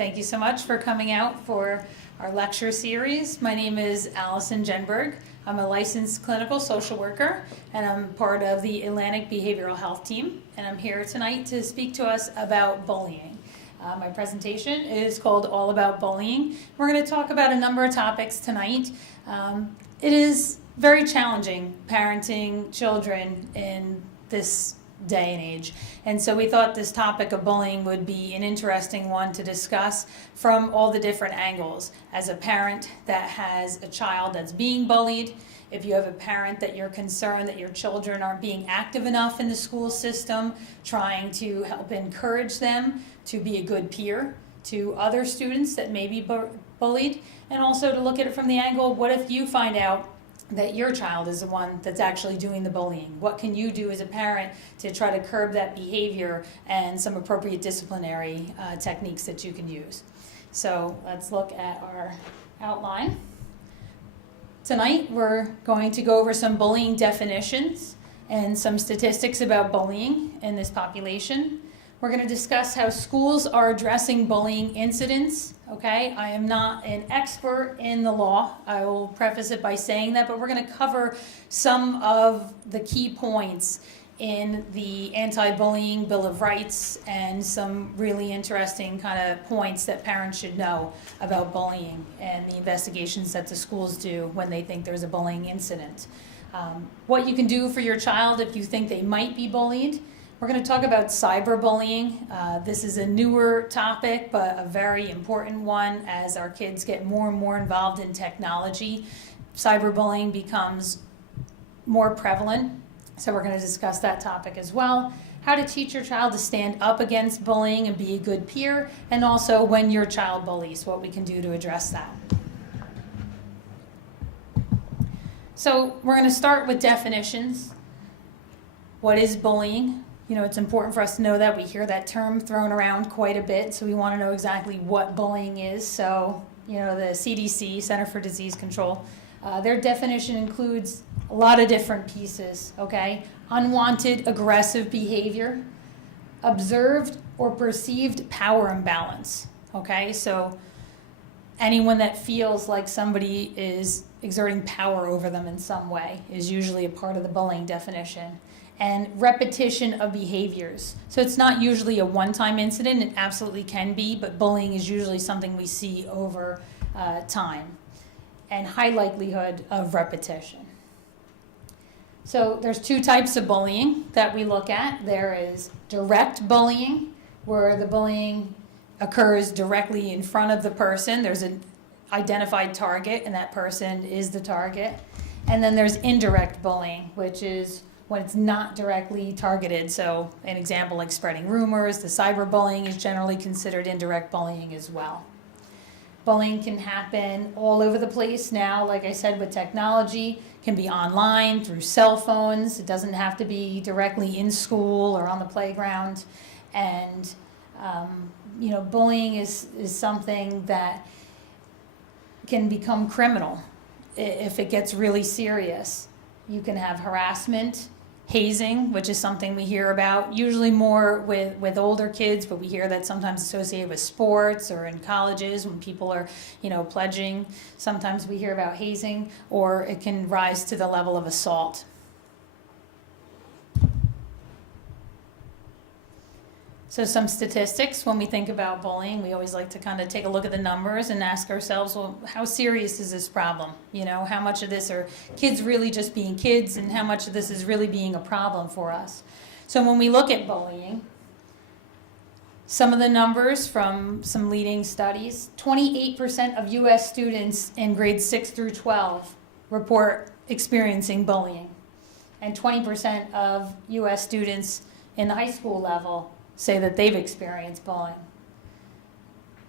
Thank you so much for coming out for our lecture series. My name is Allison Genberg. I'm a licensed clinical social worker, and I'm part of the Atlantic Behavioral Health team, and I'm here tonight to speak to us about bullying. My presentation is called All About Bullying. We're going to talk about a number of topics tonight. It is very challenging parenting children in this day and age, and so we thought this topic of bullying would be an interesting one to discuss from all the different angles. As a parent that has a child that's being bullied, if you have a parent that you're concerned that your children aren't being active enough in the school system, trying to help encourage them to be a good peer to other students that may be bullied, and also to look at it from the angle, what if you find out that your child is the one that's actually doing the bullying? What can you do as a parent to try to curb that behavior and some appropriate disciplinary techniques that you can use? So let's look at our outline. Tonight we're going to go over some bullying definitions and some statistics about bullying in this population. We're going to discuss how schools are addressing bullying incidents. Okay, I am not an expert in the law. I will preface it by saying that, but we're going to cover some of the key points in the Anti-Bullying Bill of Rights and some really interesting kind of points that parents should know about bullying and the investigations that the schools do when they think there's a bullying incident. What you can do for your child if you think they might be bullied. We're going to talk about cyberbullying. This is a newer topic, but a very important one as our kids get more and more involved in technology. Cyberbullying becomes more prevalent, so we're going to discuss that topic as well. How to teach your child to stand up against bullying and be a good peer, and also when your child bullies, what we can do to address that. So we're going to start with definitions. What is bullying? You know, it's important for us to know that. We hear that term thrown around quite a bit, so we want to know exactly what bullying is. So, you know, the CDC, Center for Disease Control, their definition includes a lot of different pieces, okay? Unwanted aggressive behavior, observed or perceived power imbalance, okay? So anyone that feels like somebody is exerting power over them in some way is usually a part of the bullying definition. And repetition of behaviors. So it's not usually a one-time incident. It absolutely can be, but bullying is usually something we see over time. And high likelihood of repetition. So there's two types of bullying that we look at. There is direct bullying, where the bullying occurs directly in front of the person. There's an identified target, and that person is the target. And then there's indirect bullying, which is when it's not directly targeted. So an example like spreading rumors, the cyberbullying is generally considered indirect bullying as well. Bullying can happen all over the place now, like I said, with technology. It can be online, through cell phones. It doesn't have to be directly in school or on the playground. And you know, bullying is something that can become criminal if it gets really serious. You can have harassment, hazing, which is something we hear about, usually more with older kids, but we hear that sometimes associated with sports or in colleges when people are, you know, pledging. Sometimes we hear about hazing, or it can rise to the level of assault. So some statistics when we think about bullying, we always like to kind of take a look at the numbers and ask ourselves, well, how serious is this problem? You know, how much of this are kids really just being kids, and how much of this is really being a problem for us? So when we look at bullying, some of the numbers from some leading studies, 28% of U.S. students in grades 6 through 12 report experiencing bullying, and 20% of U.S. students in the high school level say that they've experienced bullying.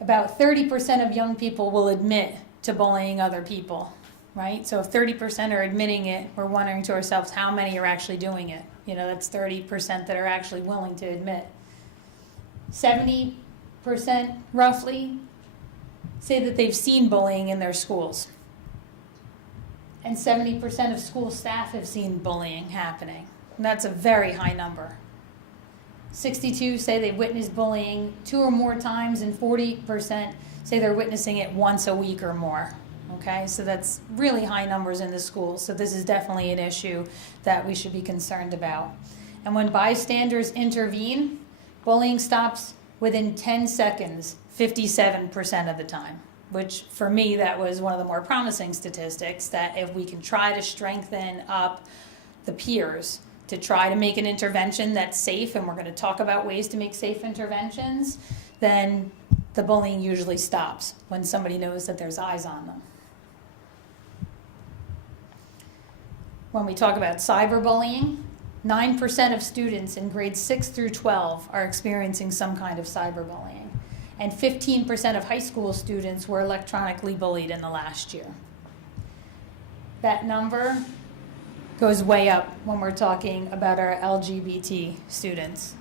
About 30% of young people will admit to bullying other people, right? So if 30% are admitting it, we're wondering to ourselves how many are actually doing it. You know, that's 30% that are actually willing to admit. 70% roughly say that they've seen bullying in their schools. And 70% of school staff have seen bullying happening. And that's a very high number. 62 say they've witnessed bullying 2 or more times, and 40% say they're witnessing it once a week or more. Okay, so that's really high numbers in the schools. So this is definitely an issue that we should be concerned about. And when bystanders intervene, bullying stops within 10 seconds, 57% of the time, which for me, that was one of the more promising statistics, that if we can try to strengthen up the peers to try to make an intervention that's safe, and we're going to talk about ways to make safe interventions, then the bullying usually stops when somebody knows that there's eyes on them. When we talk about cyberbullying, 9% of students in grades 6 through 12 are experiencing some kind of cyberbullying, and 15% of high school students were electronically bullied in the last year. That number goes way up when we're talking about our LGBT students.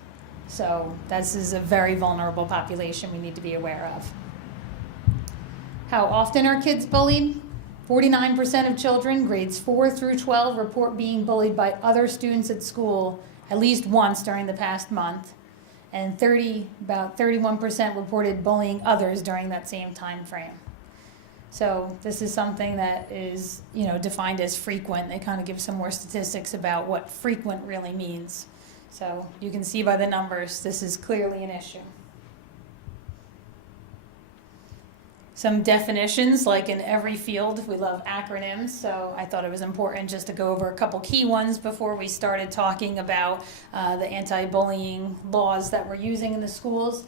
So this is a very vulnerable population we need to be aware of. How often are kids bullied? 49% of children, grades 4 through 12, report being bullied by other students at school at least once during the past month, and about 31% reported bullying others during that same time frame. So this is something that is, defined as frequent. They kind of give some more statistics about what frequent really means. So you can see by the numbers, this is clearly an issue. Some definitions, like in every field, we love acronyms, so I thought it was important just to go over a couple key ones before we started talking about the anti-bullying laws that we're using in the schools.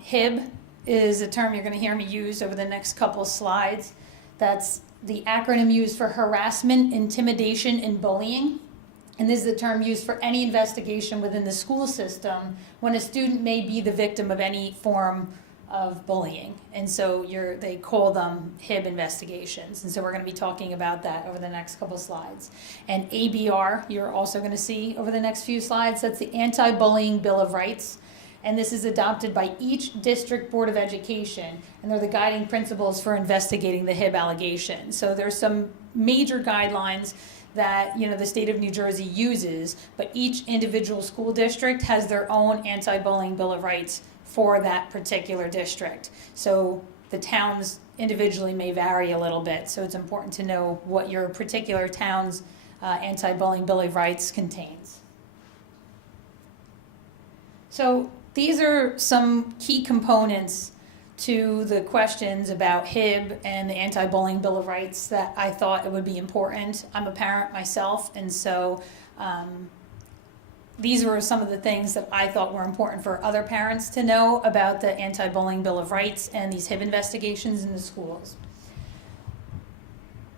HIB is a term you're going to hear me use over the next couple slides. That's the acronym used for harassment, intimidation, and bullying. And this is the term used for any investigation within the school system when a student may be the victim of any form of bullying. And so they call them HIB investigations. And so we're going to be talking about that over the next couple slides. And ABR, you're also going to see over the next few slides, that's the Anti-Bullying Bill of Rights. And this is adopted by each district board of education, and they're the guiding principles for investigating the HIB allegation. So there's some major guidelines that the state of New Jersey uses, but each individual school district has their own anti-bullying Bill of Rights for that particular district. So the towns individually may vary a little bit, so it's important to know what your particular town's anti-bullying Bill of Rights contains. So these are some key components to the questions about HIB and the Anti-Bullying Bill of Rights that I thought it would be important. I'm a parent myself, and so these were some of the things that I thought were important for other parents to know about the Anti-Bullying Bill of Rights and these HIB investigations in the schools.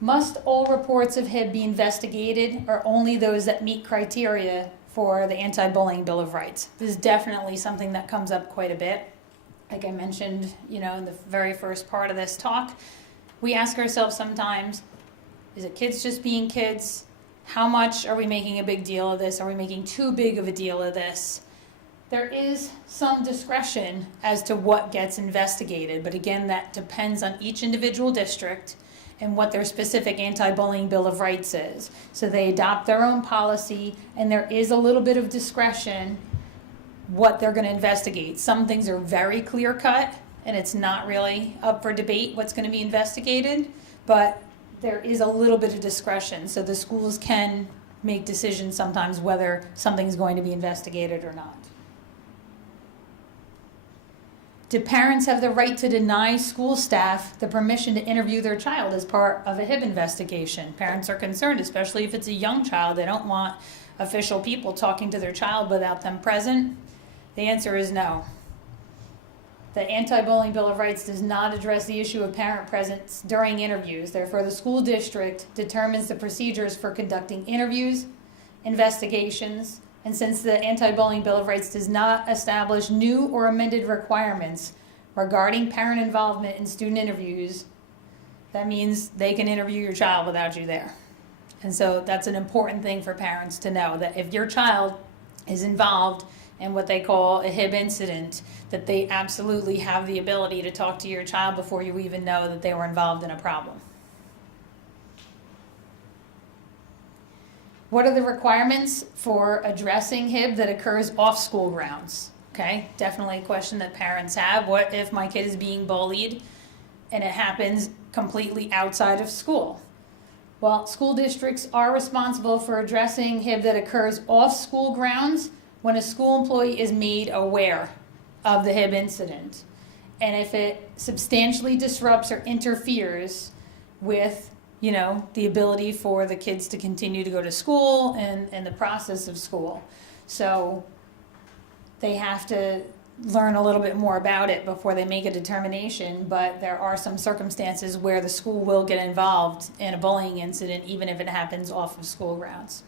Must all reports of HIB be investigated, or only those that meet criteria for the Anti-Bullying Bill of Rights? This is definitely something that comes up quite a bit. Like I mentioned, in the very first part of this talk, we ask ourselves sometimes, is it kids just being kids? How much are we making a big deal of this? Are we making too big of a deal of this? There is some discretion as to what gets investigated, but again, that depends on each individual district and what their specific anti-bullying Bill of Rights is. So they adopt their own policy, and there is a little bit of discretion what they're going to investigate. Some things are very clear-cut, and it's not really up for debate what's going to be investigated, but there is a little bit of discretion. So the schools can make decisions sometimes whether something's going to be investigated or not. Do parents have the right to deny school staff the permission to interview their child as part of a HIB investigation? Parents are concerned, especially if it's a young child. They don't want official people talking to their child without them present. The answer is no. The Anti-Bullying Bill of Rights does not address the issue of parent presence during interviews. Therefore, the school district determines the procedures for conducting interviews, investigations, and since the Anti-Bullying Bill of Rights does not establish new or amended requirements regarding parent involvement in student interviews, that means they can interview your child without you there. And so that's an important thing for parents to know, that if your child is involved in what they call a HIB incident, that they absolutely have the ability to talk to your child before you even know that they were involved in a problem. What are the requirements for addressing HIB that occurs off school grounds? Okay, definitely a question that parents have. What if my kid is being bullied and it happens completely outside of school? Well, school districts are responsible for addressing HIB that occurs off school grounds when a school employee is made aware of the HIB incident. And if it substantially disrupts or interferes with, the ability for the kids to continue to go to school and the process of school. So they have to learn a little bit more about it before they make a determination, but there are some circumstances where the school will get involved in a bullying incident even if it happens off of school grounds.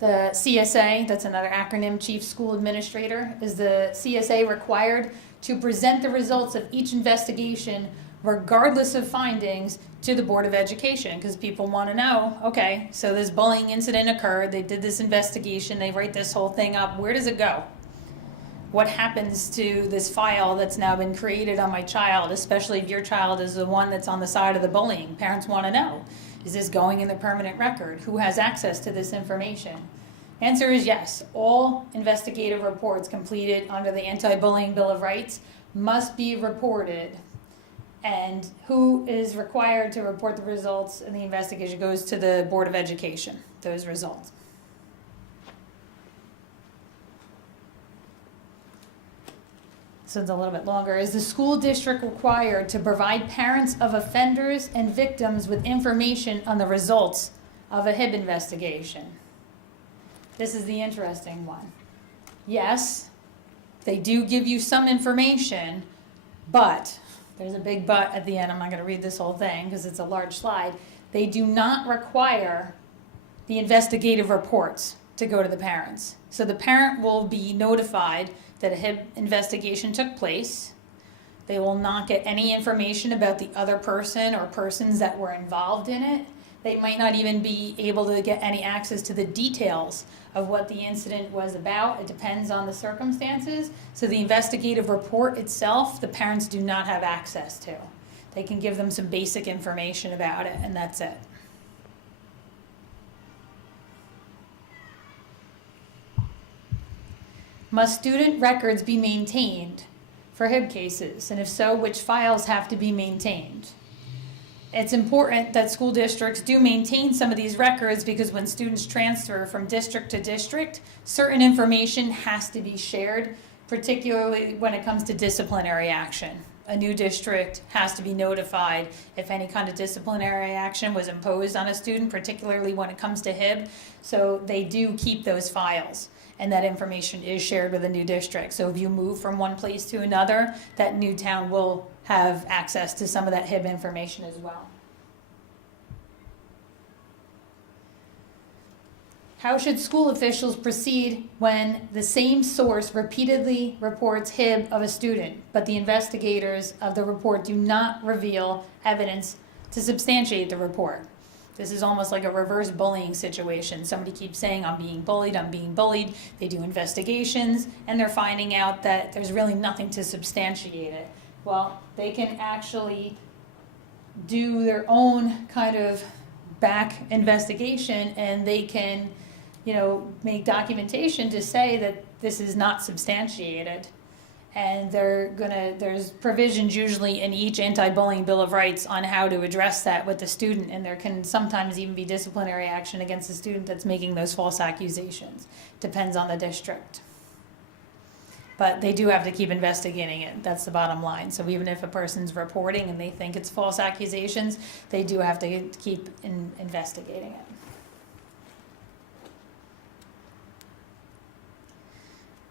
The CSA, that's another acronym, Chief School Administrator, is the CSA required to present the results of each investigation regardless of findings to the Board of Education, because people want to know, okay, so this bullying incident occurred, they did this investigation, they write this whole thing up, where does it go? What happens to this file that's now been created on my child, especially if your child is the one that's on the side of the bullying? Parents want to know, is this going in the permanent record? Who has access to this information? Answer is yes. All investigative reports completed under the Anti-Bullying Bill of Rights must be reported. And who is required to report the results of the investigation goes to the Board of Education, those results. So it's a little bit longer. Is the school district required to provide parents of offenders and victims with information on the results of a HIB investigation? This is the interesting one. Yes, they do give you some information, but there's a big but at the end. I'm not going to read this whole thing because it's a large slide. They do not require the investigative reports to go to the parents. So the parent will be notified that a HIB investigation took place. They will not get any information about the other person or persons that were involved in it. They might not even be able to get any access to the details of what the incident was about. It depends on the circumstances. So the investigative report itself, the parents do not have access to. They can give them some basic information about it, and that's it. Must student records be maintained for HIB cases? And if so, which files have to be maintained? It's important that school districts do maintain some of these records because when students transfer from district to district, certain information has to be shared, particularly when it comes to disciplinary action. A new district has to be notified if any kind of disciplinary action was imposed on a student, particularly when it comes to HIB. So they do keep those files, and that information is shared with a new district. So if you move from one place to another, that new town will have access to some of that HIB information as well. How should school officials proceed when the same source repeatedly reports HIB of a student, but the investigators of the report do not reveal evidence to substantiate the report? This is almost like a reverse bullying situation. Somebody keeps saying, I'm being bullied, I'm being bullied. They do investigations, and they're finding out that there's really nothing to substantiate it. Well, they can actually do their own kind of back investigation, and they can, make documentation to say that this is not substantiated. And there's provisions usually in each anti-bullying Bill of Rights on how to address that with the student, and there can sometimes even be disciplinary action against the student that's making those false accusations. Depends on the district. But they do have to keep investigating it. That's the bottom line. So even if a person's reporting and they think it's false accusations, they do have to keep investigating it.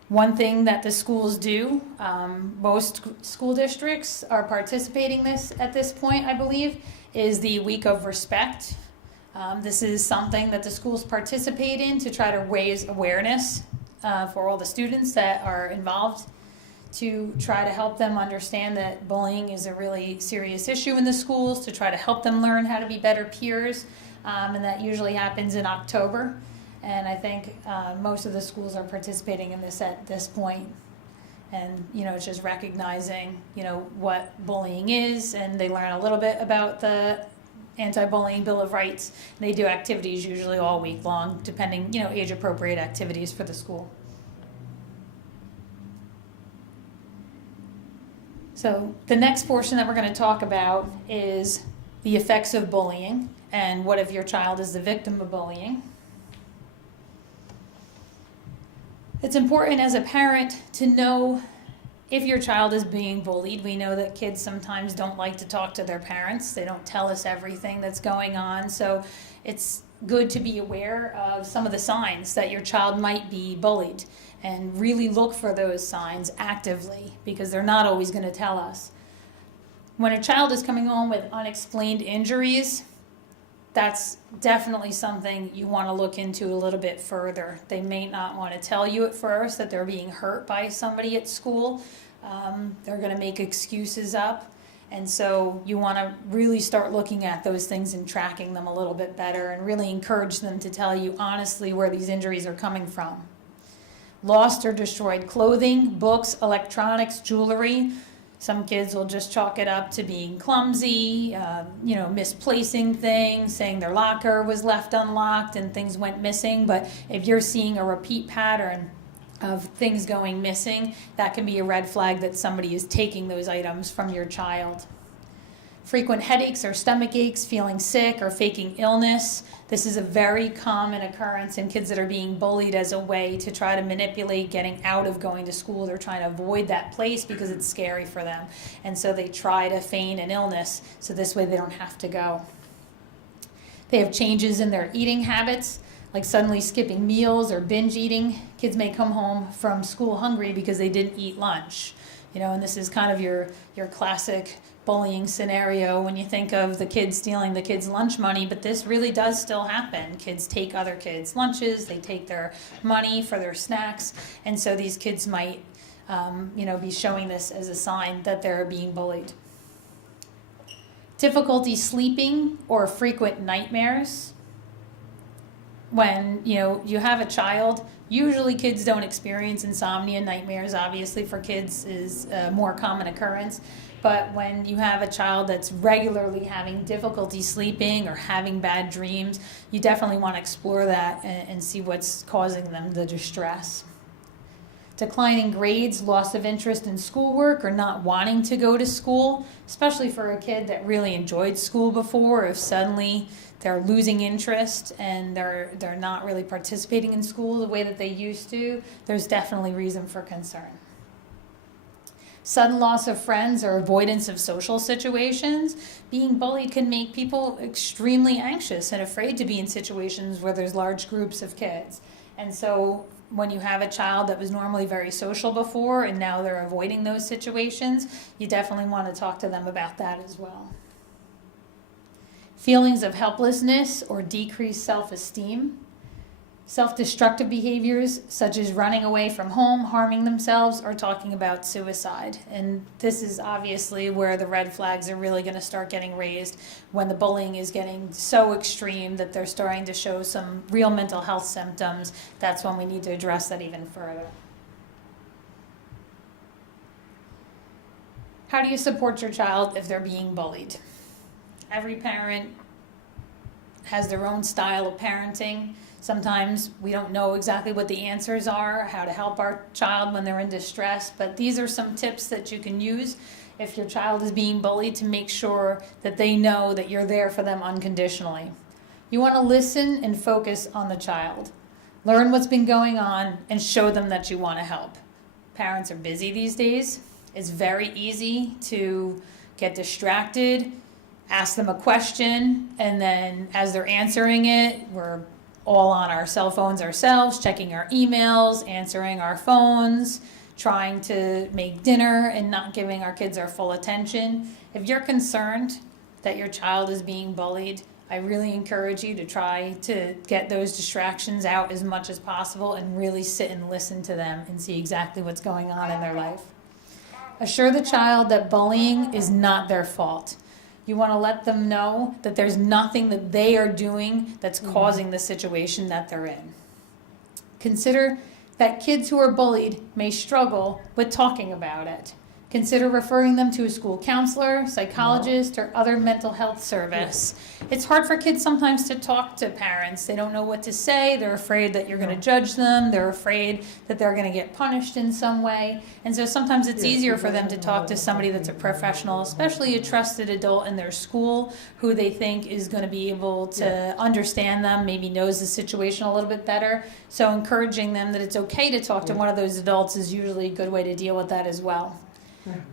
One thing that the schools do, most school districts are participating at this point, I believe, is the Week of Respect. This is something that the schools participate in to try to raise awareness for all the students that are involved, to try to help them understand that bullying is a really serious issue in the schools, to try to help them learn how to be better peers, and that usually happens in October. And I think most of the schools are participating in this at this point. And, it's just recognizing, what bullying is, and they learn a little bit about the Anti-Bullying Bill of Rights. They do activities usually all week long, depending, age-appropriate activities for the school. So the next portion that we're going to talk about is the effects of bullying, and what if your child is the victim of bullying. It's important as a parent to know if your child is being bullied. We know that kids sometimes don't like to talk to their parents. They don't tell us everything that's going on. So it's good to be aware of some of the signs that your child might be bullied, and really look for those signs actively, because they're not always going to tell us. When a child is coming home with unexplained injuries, that's definitely something you want to look into a little bit further. They may not want to tell you at first that they're being hurt by somebody at school. They're going to make excuses up. And so you want to really start looking at those things and tracking them a little bit better, and really encourage them to tell you honestly where these injuries are coming from. Lost or destroyed clothing, books, electronics, jewelry. Some kids will just chalk it up to being clumsy, misplacing things, saying their locker was left unlocked and things went missing. But if you're seeing a repeat pattern of things going missing, that can be a red flag that somebody is taking those items from your child. Frequent headaches or stomach aches, feeling sick, or faking illness. This is a very common occurrence in kids that are being bullied as a way to try to manipulate getting out of going to school. They're trying to avoid that place because it's scary for them. And so they try to feign an illness so this way they don't have to go. They have changes in their eating habits, like suddenly skipping meals or binge eating. Kids may come home from school hungry because they didn't eat lunch. And this is kind of your classic bullying scenario when you think of the kids stealing the kids' lunch money, but this really does still happen. Kids take other kids' lunches, they take their money for their snacks, and so these kids might be showing this as a sign that they're being bullied. Difficulty sleeping or frequent nightmares. When you have a child, usually kids don't experience insomnia. Nightmares, obviously, for kids is a more common occurrence. But when you have a child that's regularly having difficulty sleeping or having bad dreams, you definitely want to explore that and see what's causing them the distress. Declining grades, loss of interest in schoolwork, or not wanting to go to school, especially for a kid that really enjoyed school before. If suddenly they're losing interest and they're not really participating in school the way that they used to, there's definitely reason for concern. Sudden loss of friends or avoidance of social situations. Being bullied can make people extremely anxious and afraid to be in situations where there's large groups of kids. And so when you have a child that was normally very social before and now they're avoiding those situations, you definitely want to talk to them about that as well. Feelings of helplessness or decreased self-esteem. Self-destructive behaviors such as running away from home, harming themselves, or talking about suicide. And this is obviously where the red flags are really going to start getting raised, when the bullying is getting so extreme that they're starting to show some real mental health symptoms. That's when we need to address that even further. How do you support your child if they're being bullied? Every parent has their own style of parenting. Sometimes we don't know exactly what the answers are, how to help our child when they're in distress, but these are some tips that you can use if your child is being bullied to make sure that they know that you're there for them unconditionally. You want to listen and focus on the child. Learn what's been going on and show them that you want to help. Parents are busy these days. It's very easy to get distracted, ask them a question, and then as they're answering it, we're all on our cell phones ourselves, checking our emails, answering our phones, trying to make dinner, and not giving our kids our full attention. If you're concerned that your child is being bullied, I really encourage you to try to get those distractions out as much as possible and really sit and listen to them and see exactly what's going on in their life. Assure the child that bullying is not their fault. You want to let them know that there's nothing that they are doing that's causing the situation that they're in. Consider that kids who are bullied may struggle with talking about it. Consider referring them to a school counselor, psychologist, or other mental health service. It's hard for kids sometimes to talk to parents. They don't know what to say. They're afraid that you're going to judge them. They're afraid that they're going to get punished in some way. And so sometimes it's easier for them to talk to somebody that's a professional, especially a trusted adult in their school who they think is going to be able to understand them, maybe knows the situation a little bit better. So encouraging them that it's okay to talk to one of those adults is usually a good way to deal with that as well.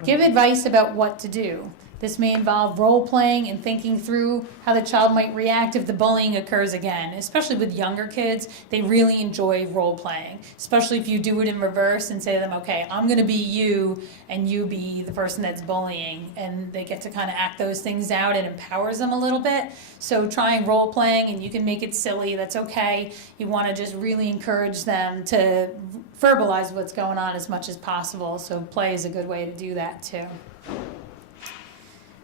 Give advice about what to do. This may involve role-playing and thinking through how the child might react if the bullying occurs again. Especially with younger kids, they really enjoy role-playing, especially if you do it in reverse and say to them, okay, I'm going to be you and you be the person that's bullying, and they get to kind of act those things out. It empowers them a little bit. So trying role-playing, and you can make it silly, that's okay. You want to just really encourage them to verbalize what's going on as much as possible, so play is a good way to do that too.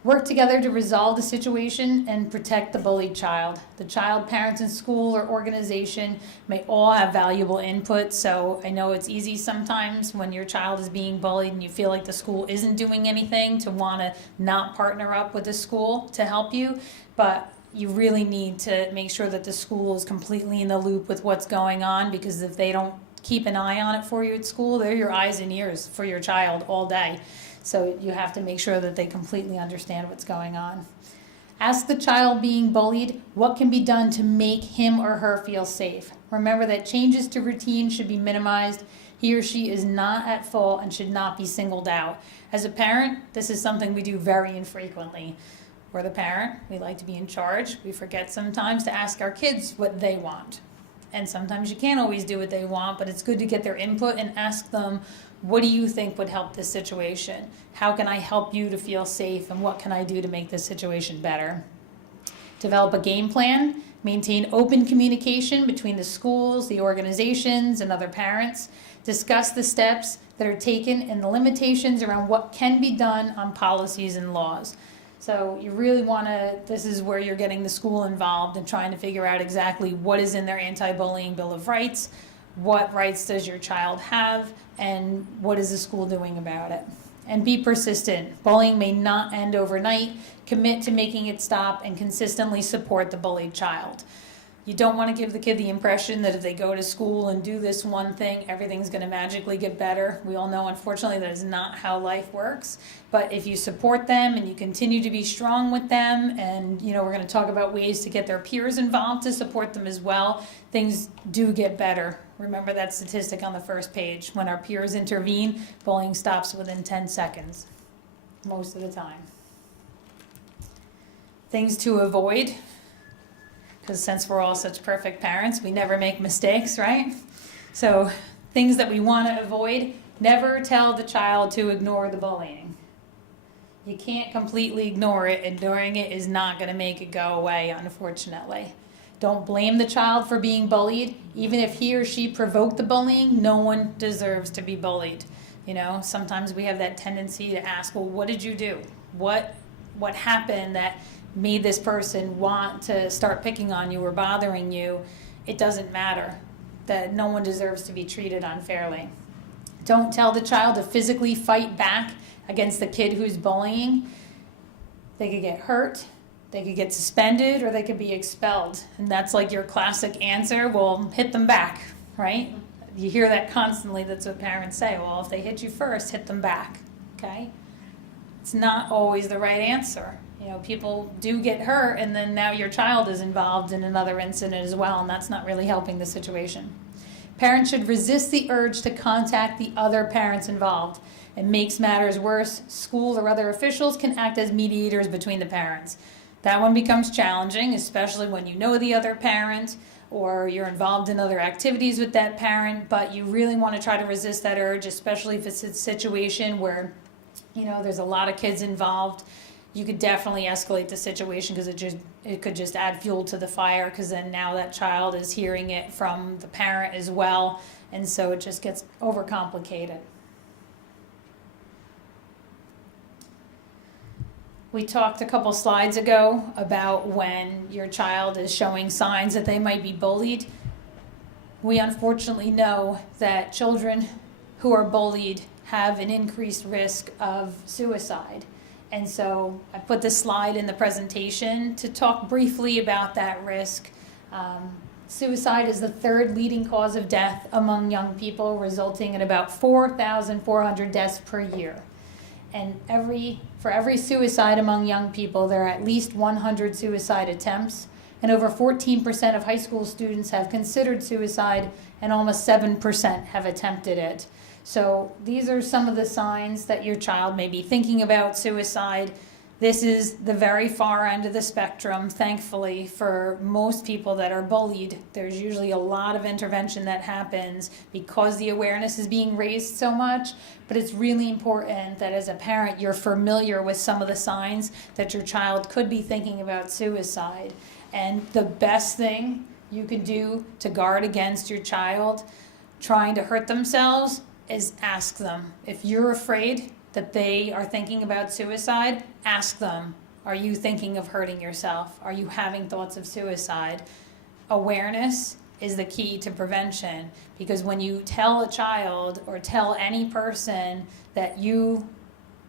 Work together to resolve the situation and protect the bullied child. The child, parents, and school or organization may all have valuable input. So I know it's easy sometimes when your child is being bullied and you feel like the school isn't doing anything to want to not partner up with the school to help you. But you really need to make sure that the school is completely in the loop with what's going on, because if they don't keep an eye on it for you at school, they're your eyes and ears for your child all day. So you have to make sure that they completely understand what's going on. Ask the child being bullied what can be done to make him or her feel safe. Remember that changes to routine should be minimized. He or she is not at fault and should not be singled out. As a parent, this is something we do very infrequently. We're the parent, we like to be in charge. We forget sometimes to ask our kids what they want. And sometimes you can't always do what they want, but it's good to get their input and ask them, what do you think would help this situation? How can I help you to feel safe, and what can I do to make this situation better? Develop a game plan. Maintain open communication between the schools, the organizations, and other parents. Discuss the steps that are taken and the limitations around what can be done on policies and laws. So you really want to, this is where you're getting the school involved and trying to figure out exactly what is in their anti-bullying Bill of Rights, what rights does your child have, and what is the school doing about it. And be persistent. Bullying may not end overnight. Commit to making it stop and consistently support the bullied child. You don't want to give the kid the impression that if they go to school and do this one thing, everything's going to magically get better. We all know, unfortunately, that is not how life works. But if you support them and you continue to be strong with them, and we're going to talk about ways to get their peers involved to support them as well, things do get better. Remember that statistic on the first page. When our peers intervene, bullying stops within 10 seconds, most of the time. Things to avoid. Because since we're all such perfect parents, we never make mistakes, right? So things that we want to avoid: never tell the child to ignore the bullying. You can't completely ignore it. Ignoring it is not going to make it go away, unfortunately. Don't blame the child for being bullied. Even if he or she provoked the bullying, no one deserves to be bullied. Sometimes we have that tendency to ask, well, what did you do? What happened that made this person want to start picking on you or bothering you? It doesn't matter. That no one deserves to be treated unfairly. Don't tell the child to physically fight back against the kid who's bullying. They could get hurt, they could get suspended, or they could be expelled. And that's like your classic answer, well, hit them back, right? You hear that constantly. That's what parents say. Well, if they hit you first, hit them back, okay? It's not always the right answer. People do get hurt, and then now your child is involved in another incident as well, and that's not really helping the situation. Parents should resist the urge to contact the other parents involved. It makes matters worse. School or other officials can act as mediators between the parents. That one becomes challenging, especially when you know the other parent or you're involved in other activities with that parent, but you really want to try to resist that urge, especially if it's a situation where there's a lot of kids involved. You could definitely escalate the situation, because it could just add fuel to the fire, because then now that child is hearing it from the parent as well, and so it just gets overcomplicated. We talked a couple slides ago about when your child is showing signs that they might be bullied. we unfortunately know that children who are bullied have an increased risk of suicide. And so I put this slide in the presentation to talk briefly about that risk. Suicide is the third leading cause of death among young people, resulting in about 4,400 deaths per year. And for every suicide among young people, there are at least 100 suicide attempts. And over 14% of high school students have considered suicide, and almost 7% have attempted it. So these are some of the signs that your child may be thinking about suicide. This is the very far end of the spectrum, thankfully, for most people that are bullied. There's usually a lot of intervention that happens because the awareness is being raised so much, but it's really important that as a parent, you're familiar with some of the signs that your child could be thinking about suicide. And the best thing you can do to guard against your child trying to hurt themselves is ask them. If you're afraid that they are thinking about suicide, ask them, are you thinking of hurting yourself? Are you having thoughts of suicide? Awareness is the key to prevention, because when you tell a child or tell any person that you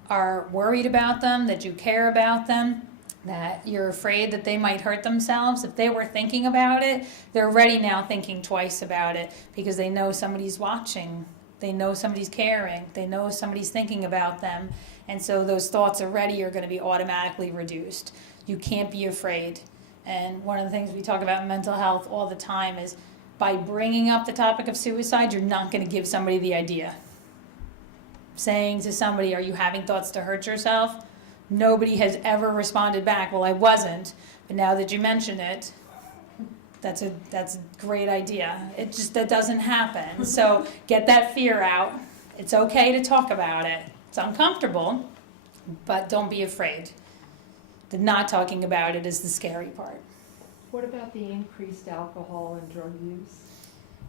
are worried about them, that you care about them, that you're afraid that they might hurt themselves, if they were thinking about it, they're already now thinking twice about it, because they know somebody's watching. They know somebody's caring. They know somebody's thinking about them. And so those thoughts already are going to be automatically reduced. You can't be afraid. And one of the things we talk about in mental health all the time is by bringing up the topic of suicide, you're not going to give somebody the idea. Saying to somebody, are you having thoughts to hurt yourself? Nobody has ever responded back, well, I wasn't. But now that you mention it, that's a great idea. That doesn't happen. So get that fear out. It's okay to talk about it. It's uncomfortable, but don't be afraid. The not talking about it is the scary part. What about the increased alcohol and drug use?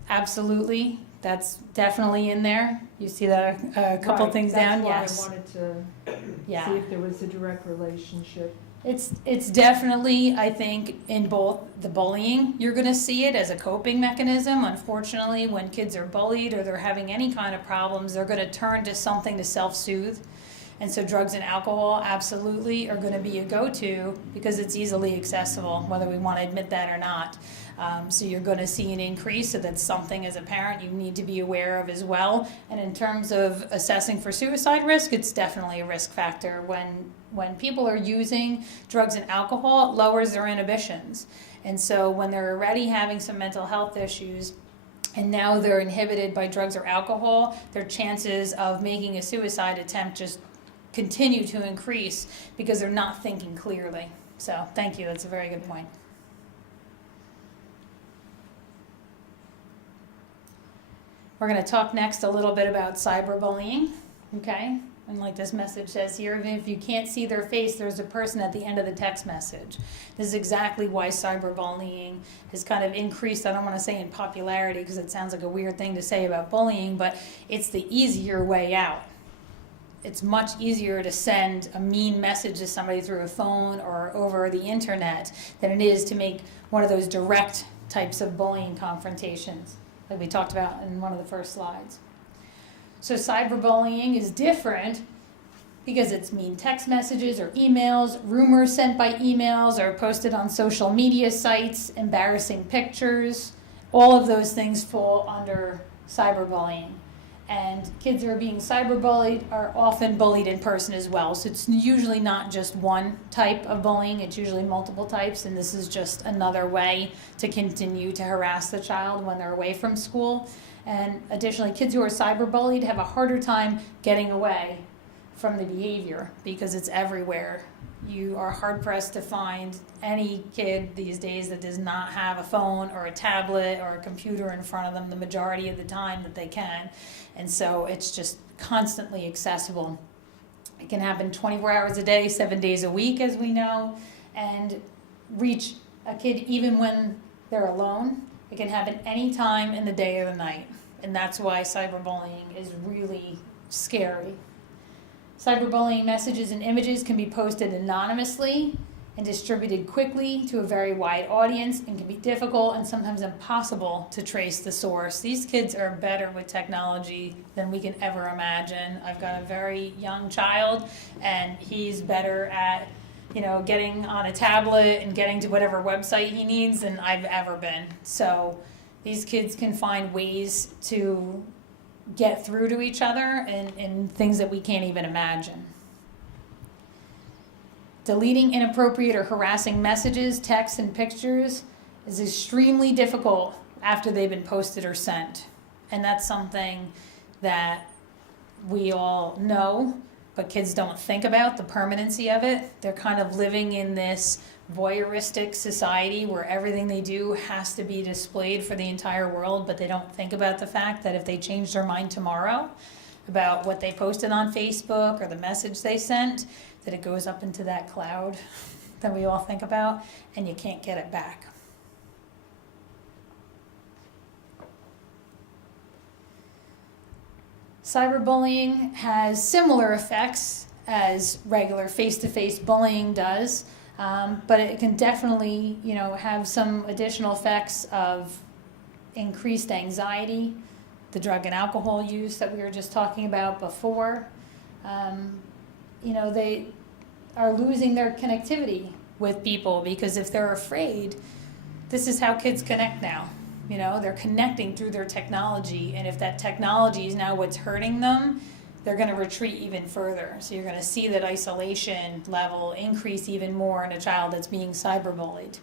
Absolutely. That's definitely in there. You see that a couple things down? Yes. I wanted to see if there was a direct relationship. It's definitely, I think, in both the bullying, you're going to see it as a coping mechanism. Unfortunately, when kids are bullied or they're having any kind of problems, they're going to turn to something to self-soothe. And so drugs and alcohol absolutely are going to be a go-to because it's easily accessible, whether we want to admit that or not. So you're going to see an increase, so that's something as a parent you need to be aware of as well. And in terms of assessing for suicide risk, it's definitely a risk factor. When people are using drugs and alcohol, it lowers their inhibitions. And so when they're already having some mental health issues, and now they're inhibited by drugs or alcohol, their chances of making a suicide attempt just continue to increase because they're not thinking clearly. So thank you, that's a very good point. We're going to talk next a little bit about cyberbullying, okay? And like this message says here, even if you can't see their face, there's a person at the end of the text message. This is exactly why cyberbullying has kind of increased, I don't want to say in popularity because it sounds like a weird thing to say about bullying, but it's the easier way out. It's much easier to send a mean message to somebody through a phone or over the internet than it is to make one of those direct types of bullying confrontations like we talked about in one of the first slides. So cyberbullying is different because it's mean text messages or emails, rumors sent by emails or posted on social media sites, embarrassing pictures. All of those things fall under cyberbullying. And kids who are being cyberbullied are often bullied in person as well. So it's usually not just one type of bullying, it's usually multiple types, and this is just another way to continue to harass the child when they're away from school. And additionally, kids who are cyberbullied have a harder time getting away from the behavior because it's everywhere. You are hard-pressed to find any kid these days that does not have a phone or a tablet or a computer in front of them the majority of the time that they can. And so it's just constantly accessible. It can happen 24 hours a day, 7 days a week, as we know, and reach a kid even when they're alone. It can happen any time in the day or the night. And that's why cyberbullying is really scary. Cyberbullying messages and images can be posted anonymously, and distributed quickly to a very wide audience and can be difficult and sometimes impossible to trace the source. These kids are better with technology than we can ever imagine. I've got a very young child, and he's better at getting on a tablet and getting to whatever website he needs than I've ever been. So these kids can find ways to get through to each other in things that we can't even imagine. Deleting inappropriate or harassing messages, texts, and pictures is extremely difficult after they've been posted or sent. And that's something that we all know, but kids don't think about the permanency of it. They're kind of living in this voyeuristic society where everything they do has to be displayed for the entire world, but they don't think about the fact that if they change their mind tomorrow about what they posted on Facebook or the message they sent, that it goes up into that cloud that we all think about, and you can't get it back. Cyberbullying has similar effects as regular face-to-face bullying does, but it can definitely, have some additional effects of increased anxiety, the drug and alcohol use that we were just talking about before. They are losing their connectivity with people because if they're afraid, this is how kids connect now. They're connecting through their technology, and if that technology is now what's hurting them, they're going to retreat even further. So you're going to see that isolation level increase even more in a child that's being cyberbullied.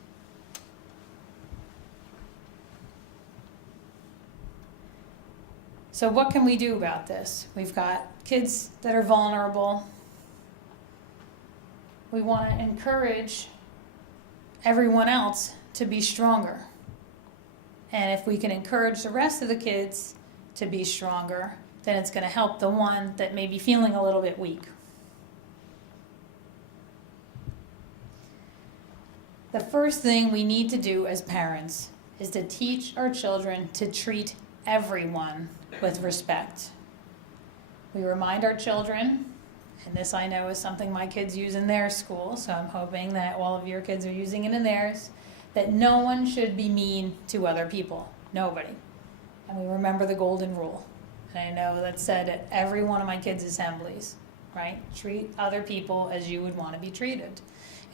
So what can we do about this? We've got kids that are vulnerable. We want to encourage everyone else to be stronger. And if we can encourage the rest of the kids to be stronger, then it's going to help the one that may be feeling a little bit weak. The first thing we need to do as parents is to teach our children to treat everyone with respect. We remind our children, and this I know is something my kids use in their school, so I'm hoping that all of your kids are using it in theirs, that no one should be mean to other people. Nobody. And we remember the golden rule. And I know that's said at every one of my kids' assemblies, right? Treat other people as you would want to be treated.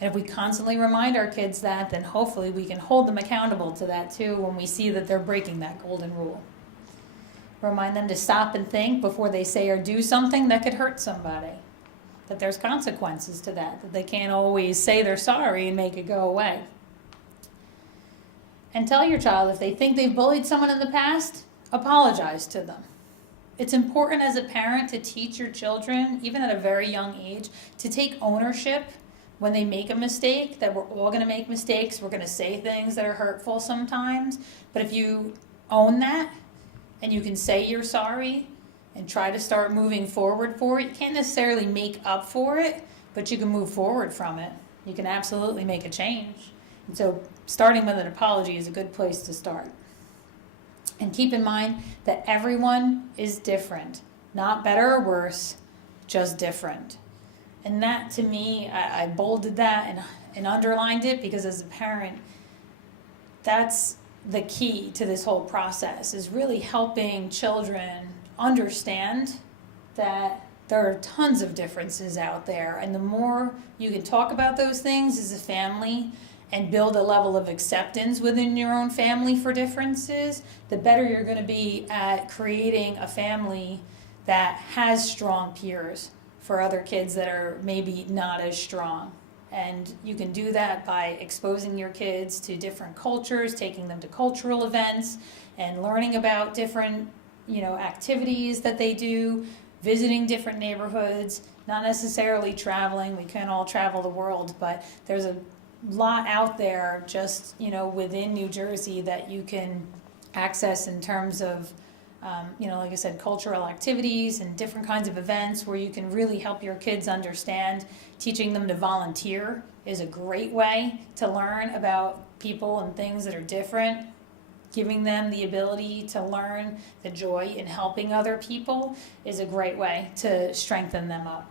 And if we constantly remind our kids that, then hopefully we can hold them accountable to that too when we see that they're breaking that golden rule. Remind them to stop and think before they say or do something that could hurt somebody. That there's consequences to that they can't always say they're sorry and make it go away. And tell your child if they think they've bullied someone in the past, apologize to them. It's important as a parent to teach your children, even at a very young age, to take ownership when they make a mistake, that we're all going to make mistakes. We're going to say things that are hurtful sometimes. But if you own that and you can say you're sorry and try to start moving forward for it, you can't necessarily make up for it, but you can move forward from it. You can absolutely make a change. And so starting with an apology is a good place to start. And keep in mind that everyone is different. Not better or worse, just different. And that, to me, I bolded that and underlined it because as a parent, that's the key to this whole process, is really helping children understand that there are tons of differences out there. And the more you can talk about those things as a family and build a level of acceptance within your own family for differences, the better you're going to be at creating a family that has strong peers for other kids that are maybe not as strong. And you can do that by exposing your kids to different cultures, taking them to cultural events, and learning about different, activities that they do, visiting different neighborhoods, not necessarily traveling. We can't all travel the world, but there's a lot out there just, within New Jersey that you can access in terms of, like I said, cultural activities and different kinds of events where you can really help your kids understand. Teaching them to volunteer is a great way to learn about people and things that are different. Giving them the ability to learn the joy in helping other people is a great way to strengthen them up.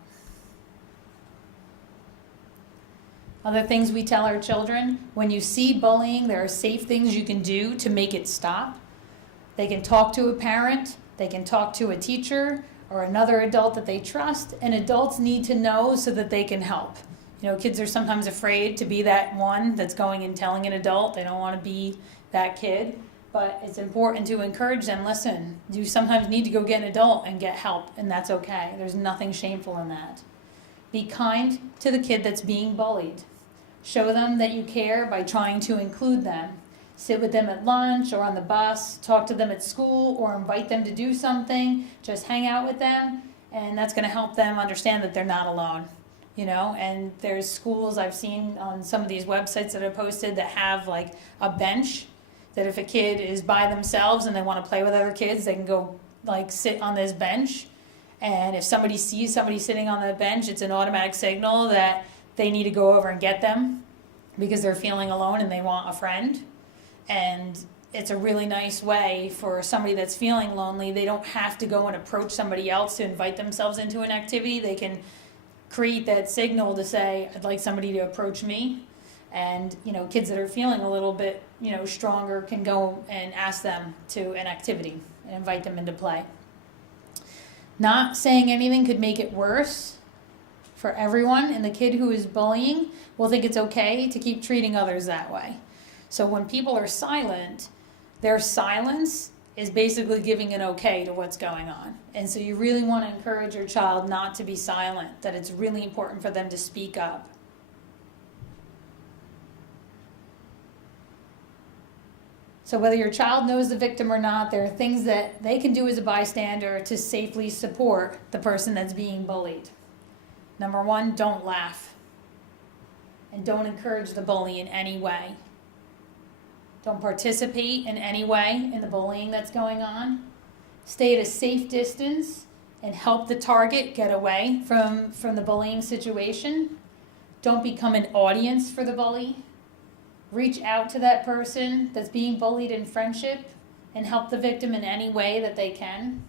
Other things we tell our children, when you see bullying, there are safe things you can do to make it stop. They can talk to a parent, they can talk to a teacher or another adult that they trust, and adults need to know so that they can help. You know, kids are sometimes afraid to be that one that's going and telling an adult. They don't want to be that kid, but it's important to encourage them, listen, you sometimes need to go get an adult and get help, and that's okay. There's nothing shameful in that. Be kind to the kid that's being bullied. Show them that you care by trying to include them. Sit with them at lunch or on the bus, talk to them at school or invite them to do something. Just hang out with them, and that's going to help them understand that they're not alone. You know, and there's schools I've seen on some of these websites that are posted that have like a bench that if a kid is by themselves and they want to play with other kids, they can go like sit on this bench. And if somebody sees somebody sitting on the bench, it's an automatic signal that they need to go over and get them because they're feeling alone and they want a friend. And it's a really nice way for somebody that's feeling lonely. They don't have to go and approach somebody else to invite themselves into an activity. They can create that signal to say, I'd like somebody to approach me. And, you know, kids that are feeling a little bit, you know, stronger can go and ask them to an activity and invite them into play. Not saying anything could make it worse for everyone, and the kid who is bullying will think it's okay to keep treating others that way. So when people are silent, their silence is basically giving an okay to what's going on. And so you really want to encourage your child not to be silent, that it's really important for them to speak up. So whether your child knows the victim or not, there are things that they can do as a bystander to safely support the person that's being bullied. Number one, don't laugh. And don't encourage the bully in any way. Don't participate in any way in the bullying that's going on. Stay at a safe distance and help the target get away from the bullying situation. Don't become an audience for the bully. Reach out to that person that's being bullied in friendship and help the victim in any way that they can.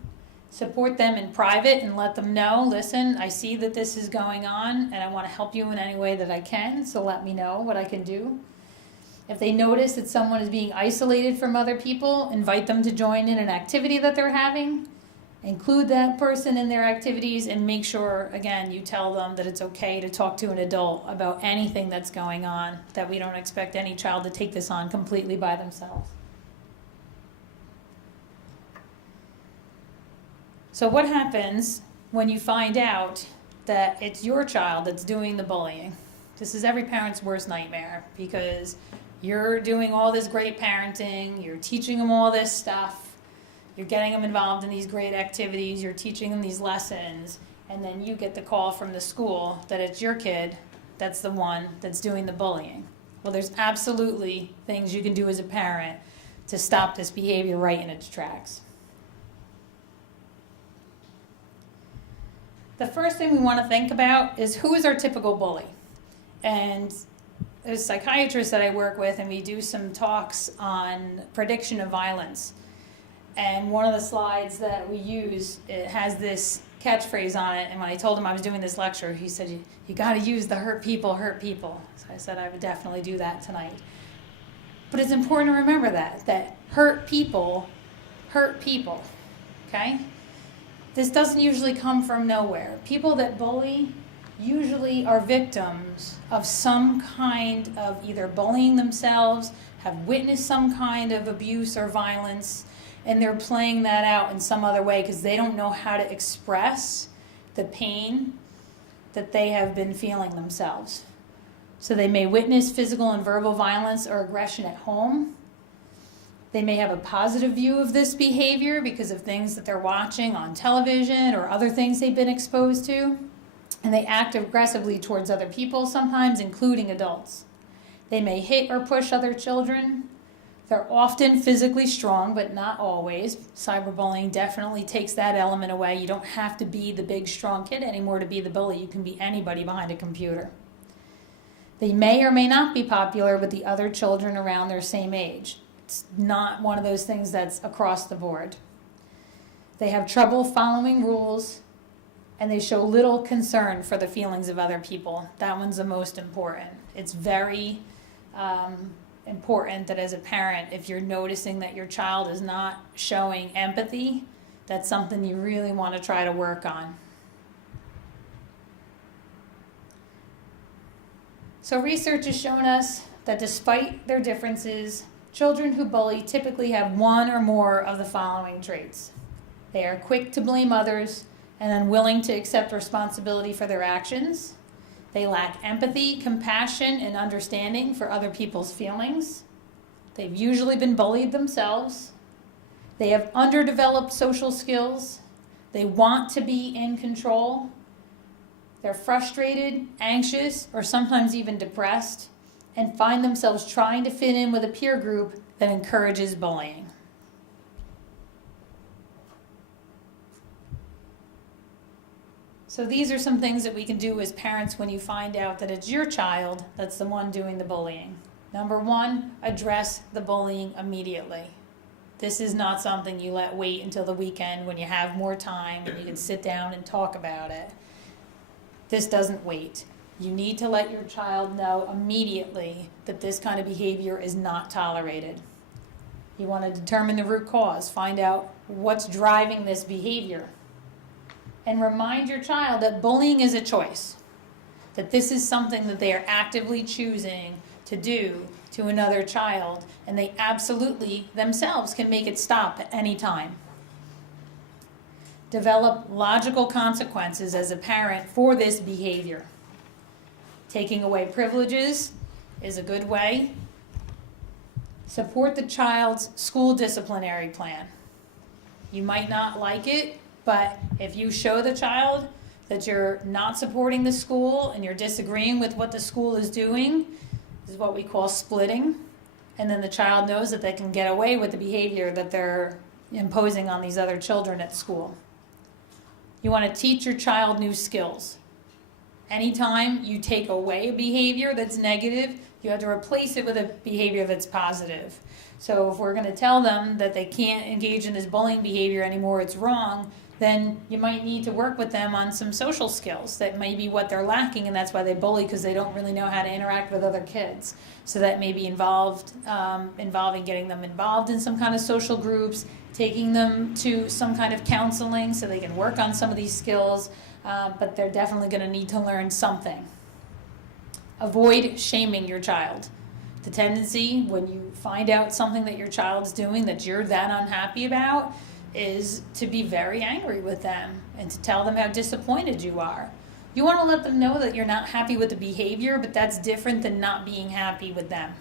Support them in private and let them know, listen, I see that this is going on and I want to help you in any way that I can, so let me know what I can do. If they notice that someone is being isolated from other people, invite them to join in an activity that they're having. Include that person in their activities and make sure, again, you tell them that it's okay to talk to an adult about anything that's going on, that we don't expect any child to take this on completely by themselves. So what happens when you find out that it's your child that's doing the bullying? This is every parent's worst nightmare because you're doing all this great parenting, you're teaching them all this stuff, you're getting them involved in these great activities, you're teaching them these lessons, and then you get the call from the school that it's your kid that's the one that's doing the bullying. Well, there's absolutely things you can do as a parent to stop this behavior right in its tracks. The first thing we want to think about is who is our typical bully? And there's psychiatrists that I work with, and we do some talks on prediction of violence. And one of the slides that we use, it has this catchphrase on it. And when I told him I was doing this lecture, he said, you got to use the hurt people, hurt people. So I said I would definitely do that tonight. But it's important to remember that hurt people, okay? This doesn't usually come from nowhere. People that bully usually are victims of some kind of either bullying themselves, have witnessed some kind of abuse or violence, and they're playing that out in some other way because they don't know how to express the pain that they have been feeling themselves. So they may witness physical and verbal violence or aggression at home. They may have a positive view of this behavior because of things that they're watching on television or other things they've been exposed to. And they act aggressively towards other people, sometimes including adults. They may hit or push other children. They're often physically strong, but not always. Cyberbullying definitely takes that element away. You don't have to be the big, strong kid anymore to be the bully. You can be anybody behind a computer. They may or may not be popular with the other children around their same age. It's not one of those things that's across the board. They have trouble following rules and they show little concern for the feelings of other people. That one's the most important. It's very important that as a parent, if you're noticing that your child is not showing empathy, that's something you really want to try to work on. So research has shown us that despite their differences, children who bully typically have one or more of the following traits. They are quick to blame others and unwilling to accept responsibility for their actions. They lack empathy, compassion, and understanding for other people's feelings. They've usually been bullied themselves. They have underdeveloped social skills. They want to be in control. They're frustrated, anxious, or sometimes even depressed, and find themselves trying to fit in with a peer group that encourages bullying. So these are some things that we can do as parents when you find out that it's your child that's the one doing the bullying. Number one, address the bullying immediately. This is not something you let wait until the weekend when you have more time and you can sit down and talk about it. This doesn't wait. You need to let your child know immediately that this kind of behavior is not tolerated. You want to determine the root cause, find out what's driving this behavior. And remind your child that bullying is a choice, that this is something that they are actively choosing to do to another child, and they absolutely themselves can make it stop at any time. Develop logical consequences as a parent for this behavior. Taking away privileges is a good way. Support the child's school disciplinary plan. You might not like it, but if you show the child that you're not supporting the school and you're disagreeing with what the school is doing, this is what we call splitting. And then the child knows that they can get away with the behavior that they're imposing on these other children at school. You want to teach your child new skills. Anytime you take away a behavior that's negative, you have to replace it with a behavior that's positive. So if we're going to tell them that they can't engage in this bullying behavior anymore, it's wrong, then you might need to work with them on some social skills. That may be what they're lacking, and that's why they bully, because they don't really know how to interact with other kids. So that may be involving getting them involved in some kind of social groups, taking them to some kind of counseling so they can work on some of these skills, but they're definitely going to need to learn something. Avoid shaming your child. The tendency when you find out something that your child's doing that you're that unhappy about is to be very angry with them and to tell them how disappointed you are. You want to let them know that you're not happy with the behavior, but that's different than not being happy with them.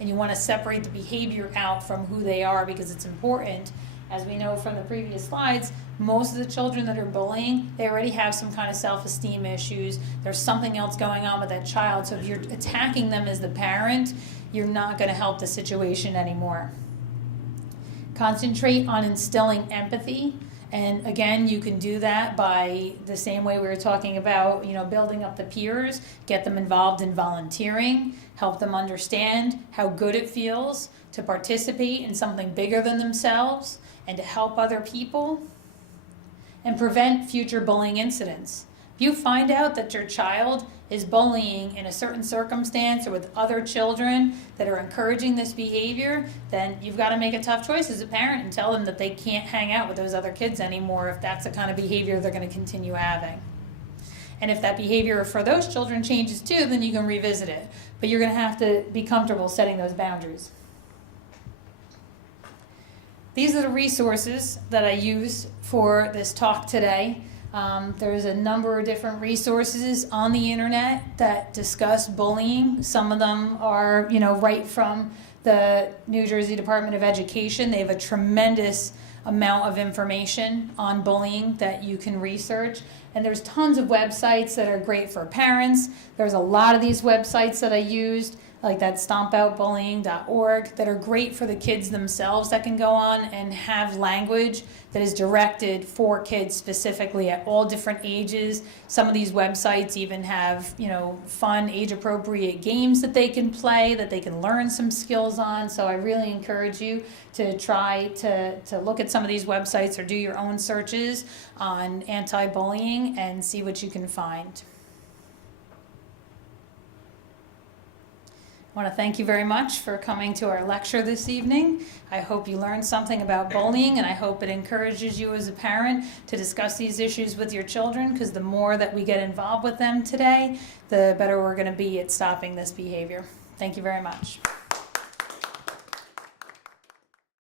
And you want to separate the behavior out from who they are, because it's important. As we know from the previous slides, most of the children that are bullying, they already have some kind of self-esteem issues. There's something else going on with that child. So if you're attacking them as the parent, you're not going to help the situation anymore. Concentrate on instilling empathy. And again, you can do that by the same way we were talking about, building up the peers, get them involved in volunteering, help them understand how good it feels to participate in something bigger than themselves and to help other people, and prevent future bullying incidents. If you find out that your child is bullying in a certain circumstance or with other children that are encouraging this behavior, then you've got to make a tough choice as a parent and tell them that they can't hang out with those other kids anymore if that's the kind of behavior they're going to continue having. And if that behavior for those children changes too, then you can revisit it. But you're going to have to be comfortable setting those boundaries. These are the resources that I used for this talk today. There's a number of different resources on the internet that discuss bullying. Some of them are, right from the New Jersey Department of Education. They have a tremendous amount of information on bullying that you can research. And there's tons of websites that are great for parents. There's a lot of these websites that I used like that stompoutbullying.org, that are great for the kids themselves that can go on and have language that is directed for kids specifically at all different ages. Some of these websites even have, fun age-appropriate games that they can play, that they can learn some skills on. So I really encourage you to try to look at some of these websites or do your own searches on anti-bullying and see what you can find. I want to thank you very much for coming to our lecture this evening. I hope you learned something about bullying, and I hope it encourages you as a parent to discuss these issues with your children, because the more that we get involved with them today, the better we're going to be at stopping this behavior. Thank you very much.